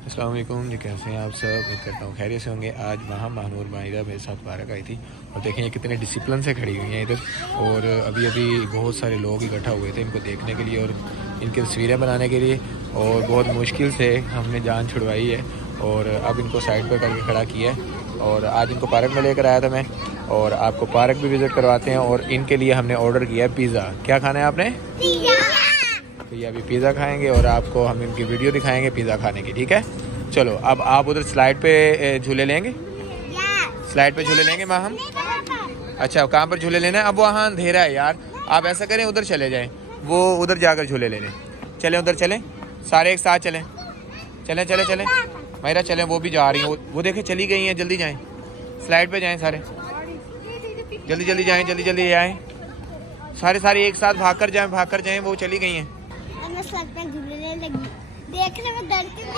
अस्सलाम वालेकुम जी, कैसे हैं आप सब? उम्मीद करता हूँ खैरियत से होंगे। आज महानूर माहिरा मेरे साथ पार्क आई थी और देखें ये कितने डिसिप्लिन से खड़ी हुई हैं इधर। और अभी अभी बहुत सारे लोग इकट्ठा हुए थे इनको देखने के लिए और इनकी तस्वीरें बनाने के लिए, और बहुत मुश्किल से हमने जान छुड़वाई है और अब इनको साइड पर करके खड़ा किया है। और आज इनको पार्क में लेकर आया था मैं, और आपको पार्क भी विज़िट करवाते हैं। और इनके लिए हमने ऑर्डर किया है पिज़्ज़ा। क्या खाना है आपने? तो ये अभी पिज़्ज़ा खाएंगे और आपको हम इनकी वीडियो दिखाएंगे पिज़्ज़ा खाने की, ठीक है? चलो, अब आप उधर स्लाइड पे झूले लेंगे? स्लाइड पे झूले लेंगे माँ हम? अच्छा, कहाँ पर झूले लेना है? अब वहाँ अंधेरा है यार, आप ऐसा करें उधर चले जाएं, वो उधर जाकर झूले ले लें। चलें उधर चलें, सारे एक साथ चलें। चलें चलें चलें माहिरा, चलें। वो भी जा रही हैं, वो देखें चली गई हैं। जल्दी जाएँ, स्लाइड पे जाएँ सारे, जल्दी जल्दी जाएँ, जल्दी जल्दी आएँ सारे एक साथ। भाग कर जाएँ, वो चली गई हैं। मैं सर पे झूलने लगी, देखने में डरती हूँ।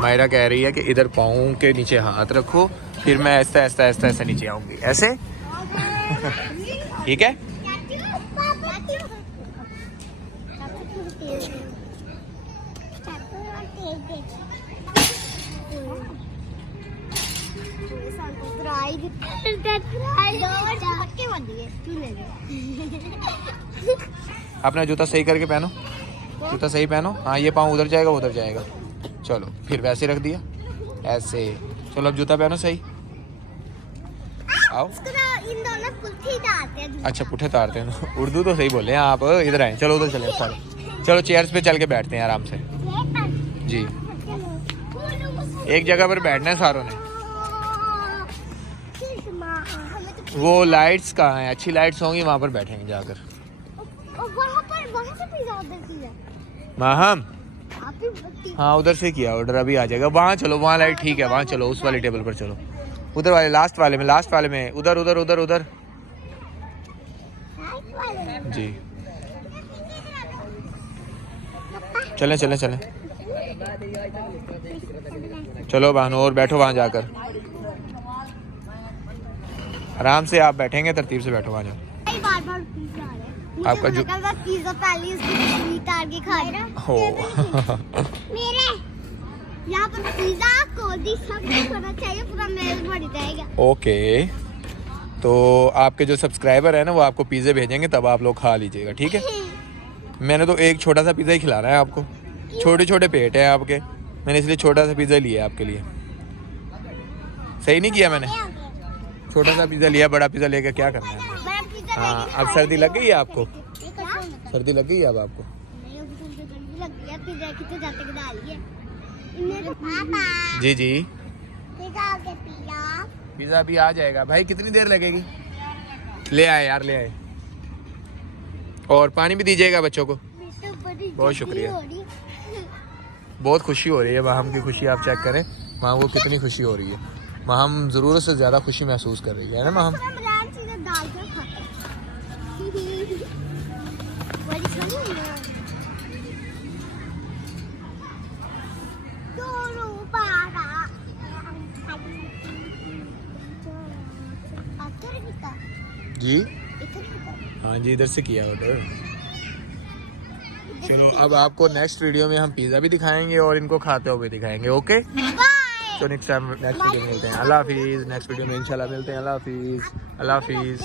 माहिरा कह रही है कि इधर पाँव के नीचे हाथ रखो, फिर मैं ऐसा नीचे आऊंगी, ऐसे। ठीक है? अपना जूता सही करके पहनो, जूता सही पहनो। हाँ, ये पाँव उधर जाएगा, उधर जाएगा। चलो, फिर वैसे रख दिया, ऐसे। चलो अब जूता पहनो सही। आओ। अच्छा, पुट्ठे तारते हैं। उर्दू तो सही बोले हैं आप। इधर आए, चलो उधर चले सारे। चलो चेयर्स पे चल के बैठते हैं आराम से जी। एक जगह पर बैठना है सारों ने। वो लाइट्स कहाँ हैं? अच्छी लाइट्स होंगी, वहाँ पर बैठेंगे जाकर। माहम, हाँ उधर से किया ऑर्डर, अभी आ जाएगा। वहाँ चलो, वहाँ लाइट ठीक है, वहाँ चलो, उस वाली टेबल पर चलो। उधर वाले लास्ट वाले में उधर उधर उधर उधर जी। चलें चलें चलें, चलो बहनों, और बैठो वहाँ जाकर आराम से। आप बैठेंगे तरतीब से बैठो वहाँ जाकर। आपका जो पिज़्ज़ा पहले इसकी तार के खा रहा हो। मेरे यहाँ पर पिज़्ज़ा कोल्ड ड्रिंक सब कुछ होना चाहिए, पूरा मेल भर जाएगा। ओके, तो आपके जो सब्सक्राइबर है ना, वो आपको पिज़्ज़े भेजेंगे, तब आप लोग खा लीजिएगा, ठीक है? मैंने तो एक छोटा सा पिज़्ज़ा ही खिलाना है आपको। छोटे छोटे पेट है आपके, मैंने इसलिए छोटा सा पिज़्ज़ा लिया आपके लिए। सही नहीं किया मैंने? छोटा सा पिज़्ज़ा लिया, बड़ा पिज़्ज़ा लेकर क्या करना है? हाँ, अब सर्दी लग गई है आपको? सर्दी लग गई है अब आपको? जी जी, पिज़्ज़ा अभी आ जाएगा भाई। कितनी देर लगेगी? ले आए यार, ले आए। और पानी भी दीजिएगा बच्चों को। बहुत शुक्रिया, बहुत खुशी हो रही है। माहम की खुशी आप चेक करें, माहम को कितनी खुशी हो रही है। माहम ज़रूरत से ज़्यादा खुशी महसूस कर रही है ना माहम? जी हाँ जी, इधर से किया ऑर्डर। चलो, अब आपको नेक्स्ट वीडियो में हम पिज़्ज़ा भी दिखाएंगे और इनको खाते हुए दिखाएंगे। ओके, तो नेक्स्ट वीडियो में मिलते हैं। अल्लाह हाफिज़। नेक्स्ट वीडियो में इंशाल्लाह मिलते हैं। अल्लाह हाफिज़, अल्लाह हाफिज़।